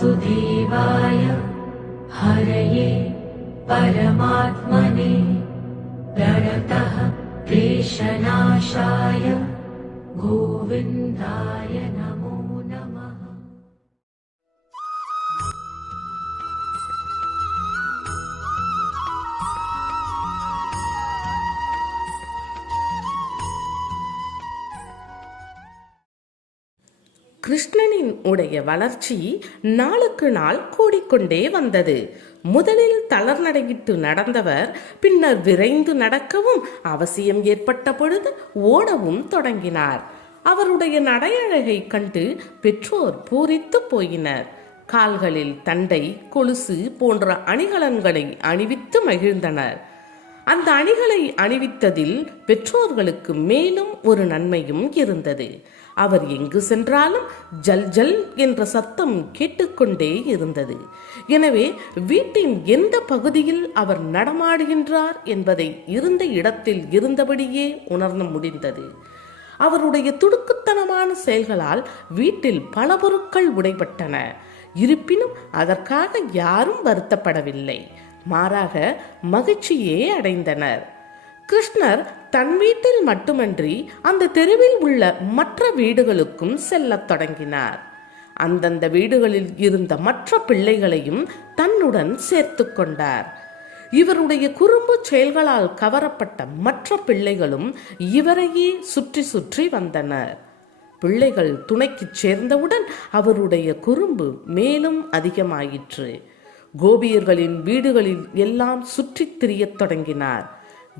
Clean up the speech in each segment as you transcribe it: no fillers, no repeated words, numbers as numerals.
वासुदेवाय हरये परमात्मने प्रणतः क्लेशनाशाय गोविन्दाय नमो नमः। கிருஷ்ணனின் உடைய வளர்ச்சி நாளுக்கு நாள் கூடிக்கொண்டே வந்தது. முதலில் தளர்நடையிட்டு நடந்தவர் பின்னர் விரைந்து நடக்கவும், அவசியம் ஏற்பட்ட பொழுது ஓடவும் தொடங்கினார். அவருடைய நடையழகை கண்டு பெற்றோர் பூரித்து போயினர். கால்களில் தண்டை, கொலுசு போன்ற அணிகலன்களை அணிவித்து மகிழ்ந்தனர். அந்த அணிகளை அணிவித்ததில் பெற்றோர்களுக்கு மேலும் ஒரு நன்மையும் இருந்தது. அவர் எங்கு சென்றாலும் ஜல் ஜல் என்ற சத்தம் கேட்டுக்கொண்டே இருந்தது. எனவே வீட்டின் எந்த பகுதியில் அவர் நடமாடுகின்றார் என்பதை இருந்த இடத்தில் இருந்தபடியே உணர்ந்து முடிந்தது. அவருடைய துடுக்குத்தனமான செயல்களால் வீட்டில் பல பொருட்கள் உடைபட்டன. இருப்பினும் அதற்காக யாரும் வருத்தப்படவில்லை. மாறாக மகிழ்ச்சியே அடைந்தனர். கிருஷ்ணர் தன் வீட்டில் மட்டுமன்றி அந்த தெருவில் உள்ள மற்ற வீடுகளுக்கும் செல்லத் தொடங்கினார். அந்தந்த வீடுகளில் இருந்த மற்ற பிள்ளைகளையும் தன்னுடன் சேர்த்து கொண்டார். இவருடைய குறும்பு செயல்களால் கவரப்பட்ட மற்ற பிள்ளைகளும் இவரையே சுற்றி சுற்றி வந்தனர். பிள்ளைகள் துணைக்கு சேர்ந்தவுடன் அவருடைய குறும்பு மேலும் அதிகமாயிற்று. கோபியர்களின் வீடுகளில் எல்லாம் சுற்றித் திரியத் தொடங்கினார்.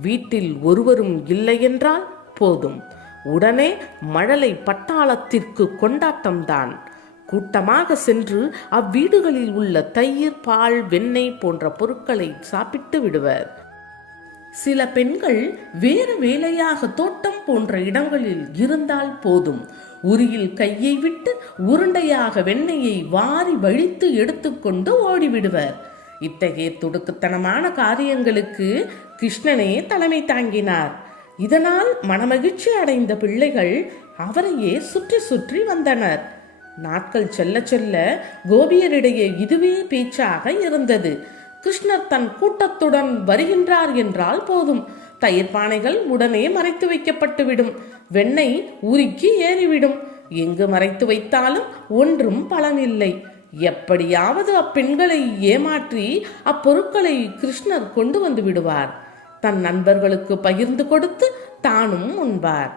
வீட்டில் ஒருவரும் இல்லை என்றால் போதும், உடனே மழலை பட்டாளத்திற்கு கொண்டாட்டம்தான். கூட்டமாக சென்று அவ்வீடுகளில் உள்ள தயிர், பால், வெண்ணெய் போன்ற பொருட்களை சாப்பிட்டு விடுவர். சில பெண்கள் வேறு வேலையாக தோட்டம் போன்ற இடங்களில் இருந்தால் போதும், உரியில் கையை விட்டு உருண்டையாக வெண்ணெயை வாரி வழித்து எடுத்துக்கொண்டு ஓடிவிடுவர். இத்தகைய துடுக்குத்தனமான காரியங்களுக்கு கிருஷ்ணனே தலைமை தாங்கினார். இதனால் மனமகிழ்ச்சி அடைந்த பிள்ளைகள் அவரையே சுற்றி சுற்றி வந்தனர். நாட்கள் செல்ல செல்ல கோபியரிடையே இதுவே பேச்சாக இருந்தது. கிருஷ்ணர் தன் கூட்டத்துடன் வருகின்றார் என்றால் போதும், தயிர் பானைகள் உடனே மறைத்து வைக்கப்பட்டுவிடும், வெண்ணெய் உருக்கி ஏறிவிடும். எங்கு மறைத்து வைத்தாலும் ஒன்றும் பலனில்லை. எப்படியாவது அப்பெண்களை ஏமாற்றி அப்பொருட்களை கிருஷ்ணர் கொண்டு வந்து விடுவார். தன் நண்பர்களுக்கு பகிர்ந்து கொடுத்து தானும் உண்பார்.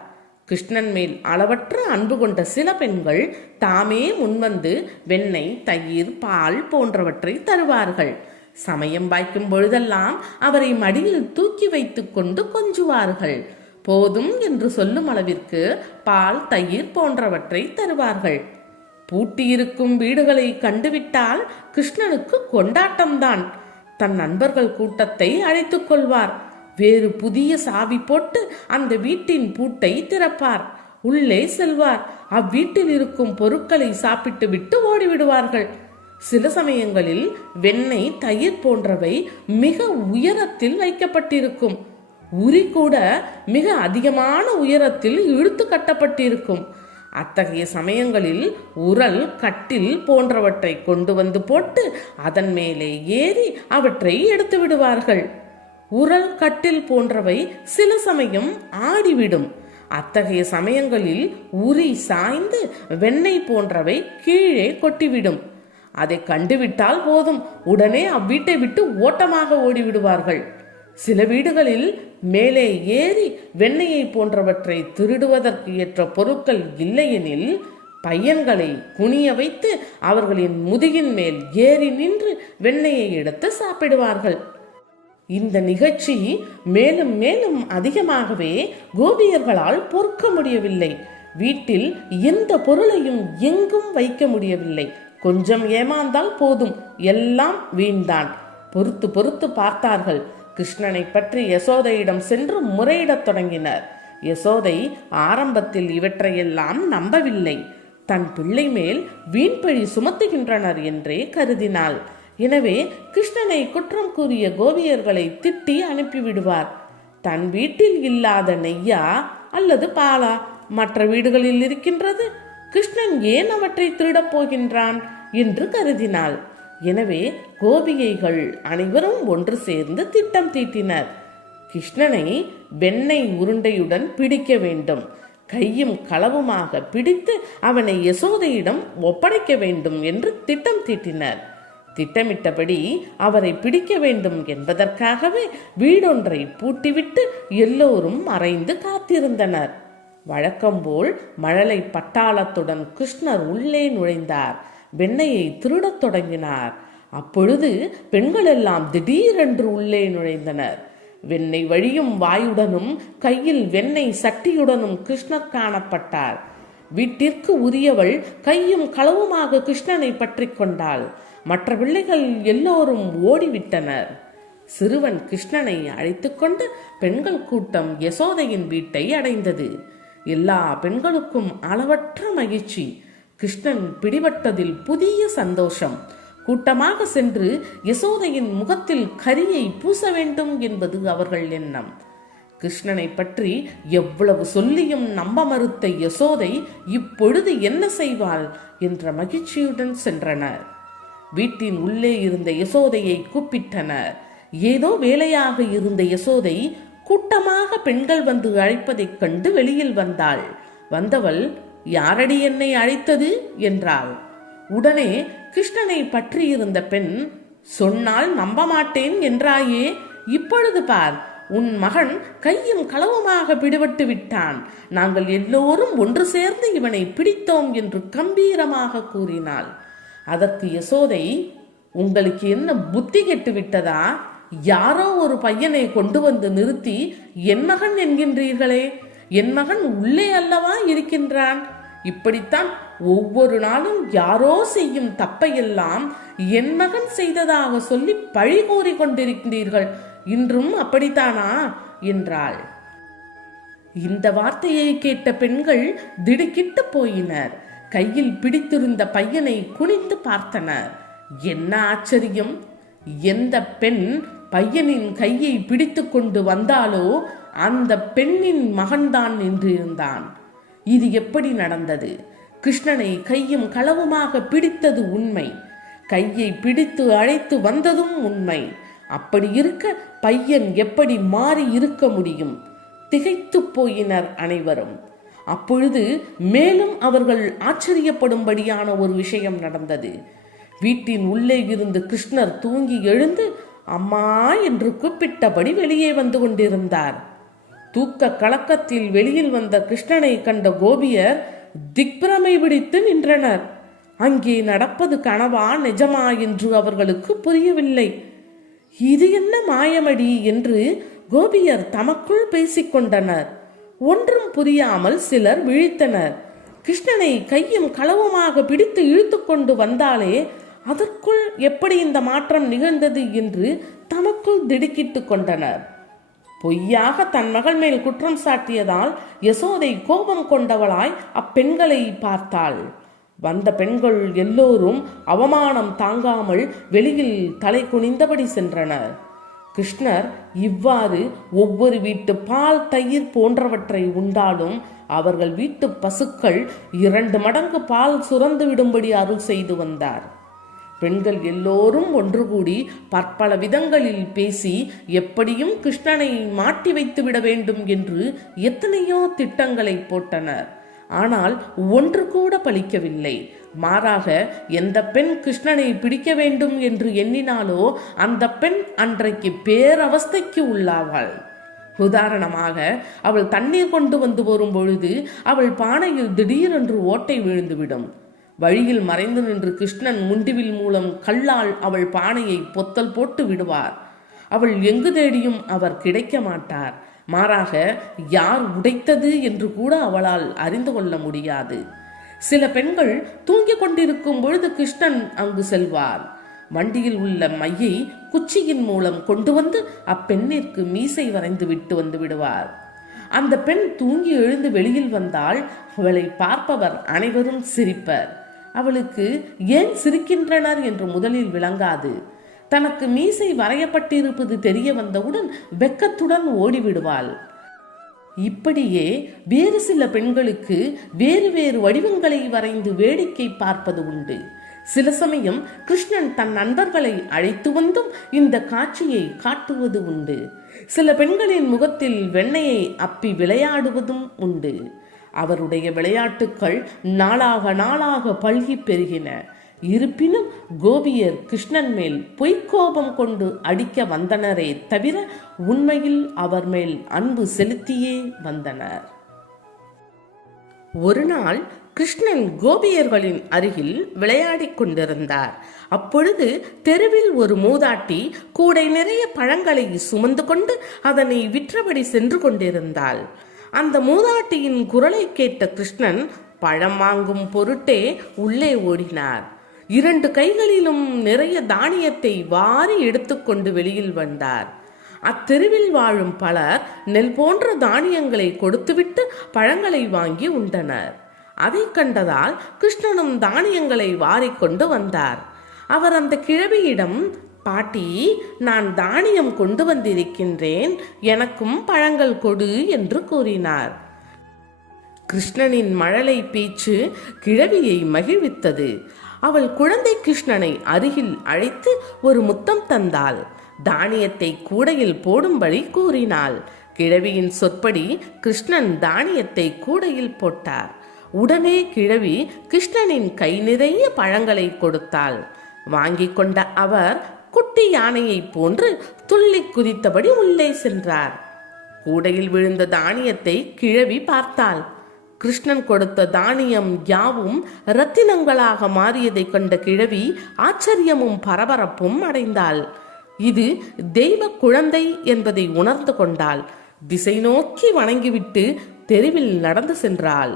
கிருஷ்ணன் மேல் அளவற்ற அன்பு கொண்ட சில பெண்கள் தாமே முன்வந்து வெண்ணெய், தயிர், பால் போன்றவற்றை தருவார்கள். சமயம் வாய்க்கும் பொழுதெல்லாம் அவரை மடியில் தூக்கி வைத்துக் கொண்டு கொஞ்சுவார்கள். போதும் என்று சொல்லும் அளவிற்கு பால், தயிர் போன்றவற்றை தருவார்கள். பூட்டியிருக்கும் வீடுகளை கண்டுவிட்டால் கிருஷ்ணனுக்கு கொண்டாட்டம்தான். தன் நண்பர்கள் கூட்டத்தை அழைத்துக் கொள்வார். வேறு புதிய சாவி போட்டு அந்த வீட்டின் பூட்டை திறப்பார். உள்ளே செல்வார். அவ்வீட்டில் இருக்கும் பொருட்களை சாப்பிட்டு விட்டு ஓடிவிடுவார்கள். சில சமயங்களில் வெண்ணெய், தயிர் போன்றவை மிக உயரத்தில் வைக்கப்பட்டிருக்கும். உரி கூட மிக அதிகமான உயரத்தில் இழுத்து கட்டப்பட்டிருக்கும். அத்தகைய சமயங்களில் உரல், கட்டில் போன்றவற்றை கொண்டு வந்து போட்டு அதன் மேலே ஏறி அவற்றை எடுத்து விடுவார்கள். உரல், கட்டில் போன்றவை சில சமயம் ஆடிவிடும். அத்தகைய சமயங்களில் உரி சாய்ந்து வெண்ணெய் போன்றவை கீழே கொட்டிவிடும். அதை கண்டுவிட்டால் போதும், உடனே அவ்வீட்டை விட்டு ஓட்டமாக ஓடிவிடுவார்கள். சில வீடுகளில் மேலே ஏறி வெண்ணெயை போன்றவற்றை திருடுவதற்கு ஏற்ற பொருட்கள் இல்லையெனில் பையன்களை குனிய வைத்து அவர்களின் முதுகின் மேல் ஏறி நின்று வெண்ணெயை எடுத்து சாப்பிடுவார்கள். இந்த நிகழ்ச்சி மேலும் மேலும் அதிகமாகவே கோபியர்களால் பொறுக்க முடியவில்லை. வீட்டில் எந்த பொருளையும் எங்கும் வைக்க முடியவில்லை. கொஞ்சம் ஏமாந்தால் போதும், எல்லாம் வீண்தான். பொறுத்து பொறுத்து பார்த்தார்கள். கிருஷ்ணனை பற்றி யசோதையிடம் சென்று முறையிடத் தொடங்கினர். யசோதை ஆரம்பத்தில் இவற்றையெல்லாம் நம்பவில்லை. தன் பிள்ளை மேல் வீண்பழி சுமத்துகின்றனர் என்றே கருதினாள். எனவே கிருஷ்ணனை குற்றம் கூறிய கோபியர்களை திட்டி அனுப்பிவிடுவார். தன் வீட்டில் இல்லாத நெய்யா அல்லது பாலா மற்ற வீடுகளில் இருக்கின்றது? கிருஷ்ணன் ஏன் அவற்றை திருடப் போகின்றான் என்று கருதினாள். எனவே கோபிகைகள் அனைவரும் ஒன்று சேர்ந்து திட்டம் தீட்டினர். கிருஷ்ணனை வெண்ணெய் உருண்டையுடன் பிடிக்க வேண்டும், கையும் களவுமாக பிடித்து அவனை யசோதையிடம் ஒப்படைக்க வேண்டும் என்று திட்டம் தீட்டினர். திட்டமிட்டபடி அவரை பிடிக்க வேண்டும் என்பதற்காகவே வீடொன்றை பூட்டிவிட்டு எல்லோரும் மறைந்து காத்திருந்தனர். வழக்கம்போல் மழலை பட்டாளத்துடன் கிருஷ்ணர் உள்ளே நுழைந்தார். வெண்ணெயை திருடத் தொடங்கினார். அப்பொழுது பெண்கள் எல்லாம் திடீரென்று உள்ளே நுழைந்தனர். வெண்ணெய் வழியும் வாயுடனும் கையில் வெண்ணெய் சட்டியுடனும் கிருஷ்ணர் காணப்பட்டார். வீட்டிற்கு உரியவள் கையும் களவுமாக கிருஷ்ணனை பற்றி கொண்டாள். மற்ற பிள்ளைகள் எல்லோரும் ஓடிவிட்டனர். சிறுவன் கிருஷ்ணனை அழைத்து கொண்டு பெண்கள் கூட்டம் யசோதையின் வீட்டை அடைந்தது. எல்லா பெண்களுக்கும் அளவற்ற மகிழ்ச்சி. கிருஷ்ணன் பிடிபட்டதில் புதிய சந்தோஷம். கூட்டமாக சென்று யசோதையின் முகத்தில் கரியை பூச வேண்டும் என்பது அவர்கள் எண்ணம். கிருஷ்ணனை பற்றி எவ்வளவு சொல்லியும் நம்ப மறுத்த யசோதை இப்பொழுது என்ன செய்வாள் என்ற மகிழ்ச்சியுடன் சென்றனர். வீட்டின் உள்ளே இருந்த யசோதையை கூப்பிட்டனர். ஏதோ வேலையாக இருந்த யசோதை கூட்டமாக பெண்கள் வந்து அழைப்பதைக் கண்டு வெளியில் வந்தாள். வந்தவள், யாரடி என்னை அழைத்தது என்றாள். உடனே கிருஷ்ணனை பற்றியிருந்த பெண், சொன்னால் நம்ப மாட்டேன் என்றாயே, இப்பொழுது பார், உன் மகன் கையும் களவுமாக பிடிபட்டு விட்டான். நாங்கள் எல்லோரும் ஒன்று சேர்ந்து இவனை பிடித்தோம் என்று கம்பீரமாக கூறினாள். அதற்கு யசோதை, உங்களுக்கு என்ன புத்தி கெட்டு விட்டதா? யாரோ ஒரு பையனை கொண்டு வந்து நிறுத்தி என் மகன் என்கின்றீர்களே, என் மகன் உள்ளே அல்லவா இருக்கின்றான். இப்படித்தான் ஒவ்வொரு நாளும் யாரோ செய்யும் தப்பையெல்லாம் என் மகன் செய்ததாக சொல்லி பழி கூறி கொண்டிருக்கிறீர்கள். இன்றும் அப்படித்தானா என்றாள். இந்த வார்த்தையை கேட்ட பெண்கள் திடுக்கிட்டு போயினர். கையில் பிடித்திருந்த பையனை குனிந்து பார்த்தனர். என்ன ஆச்சரியம்! எந்த பெண் பையனின் கையை பிடித்து கொண்டு வந்தாலோ அந்த பெண்ணின் மகன்தான் நின்றிருந்தான். இது எப்படி நடந்தது? கிருஷ்ணனை கையும் களவுமாக பிடித்தது உண்மை. கையை பிடித்து அழைத்து வந்ததும் உண்மை. அப்படி இருக்க பையன் எப்படி மாறி இருக்க முடியும்? திகைத்து போயினர் அனைவரும். அப்பொழுது மேலும் அவர்கள் ஆச்சரியப்படும்படியான ஒரு விஷயம் நடந்தது. வீட்டின் உள்ளே இருந்து கிருஷ்ணர் தூங்கி எழுந்து அம்மா என்று கூப்பிட்டபடி வெளியே வந்து கொண்டிருந்தார். தூக்க கலக்கத்தில் வெளியில் வந்த கிருஷ்ணனை கண்ட கோபியர் திக்பிரமை பிடித்து நின்றனர். அங்கே நடப்பது கனவா நிஜமா என்று அவர்களுக்கு புரியவில்லை. இது என்ன மாயமடி என்று கோபியர் தமக்குள் பேசிக்கொண்டனர். ஒன்றும் புரியாமல் சிலர் விழித்தனர். கிருஷ்ணனை கையும் களவுமாக பிடித்து இழுத்து கொண்டு வந்தாலே அதற்குள் எப்படி இந்த மாற்றம் நிகழ்ந்தது என்று தமக்குள் திடுக்கிட்டு கொண்டனர். பொய்யாக தன் மகள் மேல் குற்றம் சாட்டியதால் யசோதை கோபம் கொண்டவளாய் அப்பெண்களை பார்த்தாள். வந்த பெண்கள் எல்லோரும் அவமானம் தாங்காமல் வெளியில் தலை குனிந்தபடி சென்றனர். கிருஷ்ணர் இவ்வாறு ஒவ்வொரு வீட்டு பால், தயிர் போன்றவற்றை உண்டாலும் அவர்கள் வீட்டு பசுக்கள் 2 மடங்கு பால் சுரந்து விடும்படி அருள் செய்து வந்தார். பெண்கள் எல்லோரும் ஒன்று கூடி பற்பல விதங்களில் பேசி எப்படியும் கிருஷ்ணனை மாட்டி வைத்து விட வேண்டும் என்று எத்தனையோ திட்டங்களை போட்டனர். ஆனால் ஒன்று கூட பலிக்கவில்லை. மாறாக எந்த பெண் கிருஷ்ணனை பிடிக்க வேண்டும் என்று எண்ணினாலோ அந்த பெண் அன்றைக்கு பேரவஸ்தைக்கு உள்ளாவாள். உதாரணமாக, அவள் தண்ணீர் கொண்டு வந்து வரும் பொழுது அவள் பானையில் திடீரென்று ஓட்டை விழுந்துவிடும். வழியில் மறைந்து நின்று கிருஷ்ணன் முண்டிவில் மூலம் கல்லால் அவள் பானையை பொத்தல் போட்டு விடுவார். அவள் எங்கு தேடியும் அவர் கிடைக்க மாட்டார். மாறாக யார் உடைத்தது என்று கூட அவளால் அறிந்து கொள்ள முடியாது. சில பெண்கள் தூங்கிக் கொண்டிருக்கும் பொழுது கிருஷ்ணன் அங்கு செல்வார். வண்டியில் உள்ள மையை குச்சியின் மூலம் கொண்டு வந்து அப்பெண்ணிற்கு மீசை வரைந்து விட்டு வந்து விடுவார். அந்த பெண் தூங்கி எழுந்து வெளியில் வந்தால் அவளை பார்ப்பவர் அனைவரும் சிரிப்பர். அவளுக்கு ஏன் சிரிக்கின்றனர் என்று முதலில் விளங்காது. தனக்கு மீசை வரையப்பட்டிருப்பது தெரிய வந்தவுடன் வெக்கத்துடன் ஓடிவிடுவாள். இப்படியே வேறு சில பெண்களுக்கு வேறு வேறு வடிவங்களை வரைந்து வேடிக்கை பார்ப்பது உண்டு. சில சமயம் கிருஷ்ணன் தன் நண்பர்களை அழைத்து வந்தும் இந்த காட்சியை காட்டுவது உண்டு. சில பெண்களின் முகத்தில் வெண்ணெயை அப்பி விளையாடுவதும் உண்டு. அவருடைய விளையாட்டுக்கள் நாளாக நாளாக பல்கி பெருகின. இருப்பினும் கோபியர் கிருஷ்ணன் மேல் பொய்க்கோபம் கொண்டு அடிக்க வந்தனரே தவிர உண்மையில் அவர் மேல் அன்பு செலுத்தியே வந்தனர். ஒரு நாள் கிருஷ்ணன் கோபியர்களின் அருகில் விளையாடிக் கொண்டிருந்தார். அப்பொழுது தெருவில் ஒரு மூதாட்டி கூடை நிறைய பழங்களை சுமந்து கொண்டு அதனை விற்றபடி சென்று கொண்டிருந்தாள். அந்த மூதாட்டியின் குரலை கேட்ட கிருஷ்ணன் பழம் வாங்கும் பொருட்டே உள்ளே ஓடினார். 2 கைகளிலும் நிறைய தானியத்தை வாரி எடுத்துக்கொண்டு வெளியில் வந்தார். அத்தெருவில் வாழும் பலர் நெல் போன்ற தானியங்களை கொடுத்துவிட்டு பழங்களை வாங்கி உண்டனர். அதை கண்டதால் கிருஷ்ணனும் தானியங்களை வாரிக்கொண்டு வந்தார். அவர் அந்த கிழவியிடம், பாட்டி, நான் தானியம் கொண்டு வந்திருக்கின்றேன், எனக்கும் பழங்கள் கொடு என்று கூறினார். கிருஷ்ணனின் மழலை பேச்சு கிழவியை மகிழ்வித்தது. அவள் குழந்தை கிருஷ்ணனை அருகில் அழைத்து ஒரு முத்தம் தந்தாள். தானியத்தை கூடையில் போடும்படி கூறினாள். கிழவியின் சொற்படி கிருஷ்ணன் தானியத்தை கூடையில் போட்டார். உடனே கிழவி கிருஷ்ணனின் கை நிறைய பழங்களை கொடுத்தாள். வாங்கி கொண்ட அவர் குட்டி யானையை போன்று துள்ளி குதித்தபடி உள்ளே சென்றார். கூடையில் விழுந்த தானியத்தை கிழவி பார்த்தாள். கிருஷ்ணன் கொடுத்த தானியம் யாவும் இரத்தினங்களாக மாறியதை கண்ட கிழவி ஆச்சரியமும் பரபரப்பும் அடைந்தாள். இது தெய்வ குழந்தை என்பதை உணர்ந்து கொண்டாள். திசை நோக்கி வணங்கிவிட்டு தெருவில் நடந்து சென்றாள்.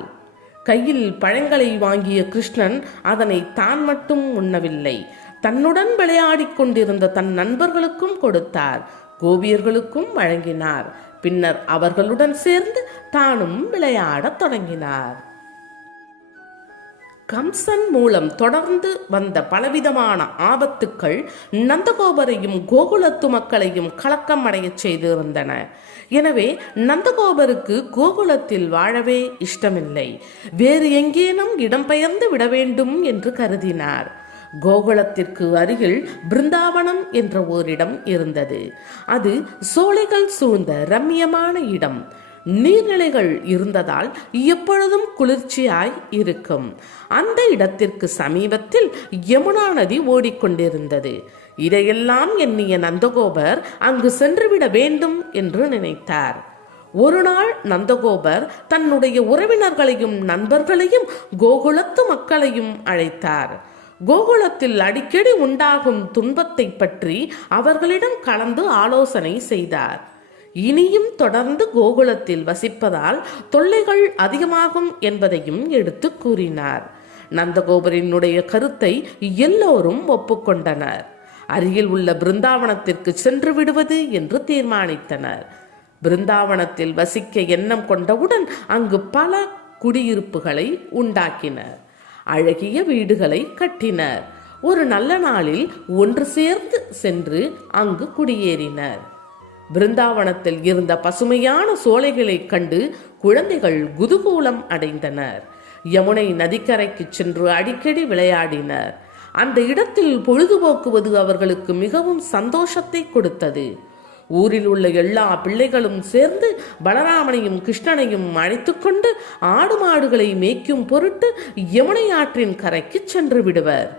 கையில் பழங்களை வாங்கிய கிருஷ்ணன் அதனை தான் மட்டும் உண்ணவில்லை, தன்னுடன் விளையாடிக் கொண்டிருந்த தன் நண்பர்களுக்கும் கொடுத்தார். கோபியர்களுக்கும் வழங்கினார். பின்னர் அவர்களுடன் சேர்ந்து தானும் விளையாடத் தொடங்கினார். கம்சன் மூலம் தொடர்ந்து வந்த பலவிதமான ஆபத்துக்கள் நந்தகோபரையும் கோகுலத்து மக்களையும் கலக்கம் அடைய செய்திருந்தன. எனவே நந்தகோபருக்கு கோகுலத்தில் வாழவே இஷ்டமில்லை. வேறு எங்கேனும் இடம்பெயர்ந்து விட வேண்டும் என்று கருதினார். கோகுலத்திற்கு அருகில் பிருந்தாவனம் என்ற ஓரிடம் இருந்தது. அது சோலைகள் சூழ்ந்த ரம்மியமான இடம். நீர்நிலைகள் இருந்ததால் எப்பொழுதும் குளிர்ச்சியாய் இருக்கும். அந்த இடத்திற்கு சமீபத்தில் யமுனா நதி ஓடிக்கொண்டிருந்தது. இதையெல்லாம் எண்ணிய நந்தகோபர் அங்கு சென்றுவிட வேண்டும் என்று நினைத்தார். ஒரு நாள் நந்தகோபர் தன்னுடைய உறவினர்களையும் நண்பர்களையும் கோகுலத்து மக்களையும் அழைத்தார். கோகுலத்தில் அடிக்கடி உண்டாகும் துன்பத்தை பற்றி அவர்களிடம் கலந்து ஆலோசனை செய்தார். இனியும் தொடர்ந்து கோகுலத்தில் வசிப்பதால் தொல்லைகள் அதிகமாகும் என்பதையும் எடுத்து கூறினார். நந்தகோபரினுடைய கருத்தை எல்லோரும் ஒப்புக்கொண்டனர். அருகில் உள்ள பிருந்தாவனத்திற்கு சென்று விடுவது என்று தீர்மானித்தனர். பிருந்தாவனத்தில் வசிக்க எண்ணம் கொண்டவுடன் அங்கு பல குடியிருப்புகளை உண்டாக்கினர். அழகிய வீடுகளை கட்டினர். ஒரு நல்ல நாளில் ஒன்று சேர்ந்து சென்று அங்கு குடியேறினர். பிருந்தாவனத்தில் இருந்த பசுமையான சோலைகளை கண்டு குழந்தைகள் குதூகூலம் அடைந்தனர். யமுனை நதிக்கரைக்கு சென்று அடிக்கடி விளையாடினர். அந்த இடத்தில் பொழுதுபோக்குவது அவர்களுக்கு மிகவும் சந்தோஷத்தை கொடுத்தது. ஊரில் உள்ள எல்லா பிள்ளைகளும் சேர்ந்து பலராமனையும் கிருஷ்ணனையும் அழைத்து கொண்டு ஆடு மாடுகளை மேய்க்கும் பொருட்டு யமுனை ஆற்றின் கரைக்கு சென்று விடுவர்.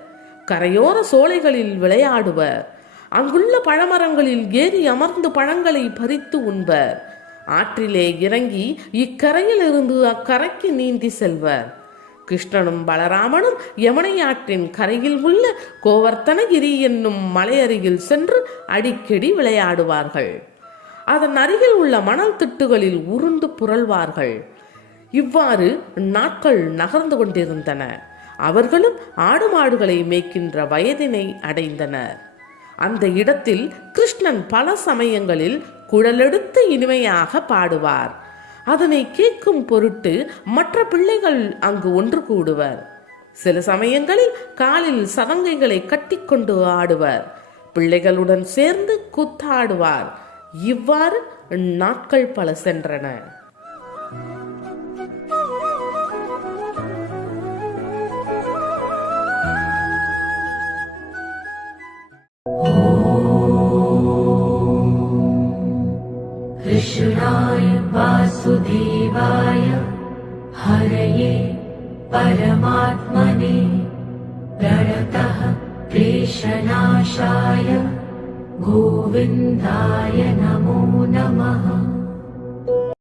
கரையோர சோலைகளில் விளையாடுவர். அங்குள்ள பழமரங்களில் ஏறி அமர்ந்து பழங்களை பறித்து உண்பர். ஆற்றிலே இறங்கி இக்கரையில் இருந்து அக்கரைக்கு நீந்தி செல்வர். கிருஷ்ணனும் பலராமனும் யமுனை ஆற்றின் கரையில் உள்ள கோவர்த்தனகிரி என்னும் மலையருகில் சென்று அடிக்கடி விளையாடுவார்கள். அதன் அருகில் உள்ள மணல் திட்டுகளில் உருண்டு புரள்வார்கள். இவ்வாறு நாட்கள் நகர்ந்து கொண்டிருந்தன. அவர்களும் ஆடு மாடுகளை மேய்க்கின்ற வயதினை அடைந்தனர். அந்த இடத்தில் கிருஷ்ணன் பல சமயங்களில் குழலெடுத்து இனிமையாக பாடுவார். அதனை கேட்கும் பொருட்டு மற்ற பிள்ளைகள் அங்கு ஒன்று கூடுவர். சில சமயங்களில் காலில் சதங்கைகளை கட்டிக்கொண்டு ஆடுவர். பிள்ளைகளுடன் சேர்ந்து கூத்தாடுவார். இவ்வாறு நாட்கள் பல சென்றன. वासुदेवाय हरये परमात्मने प्रणतः क्लेशनाशाय गोविन्दाय नमो नमः।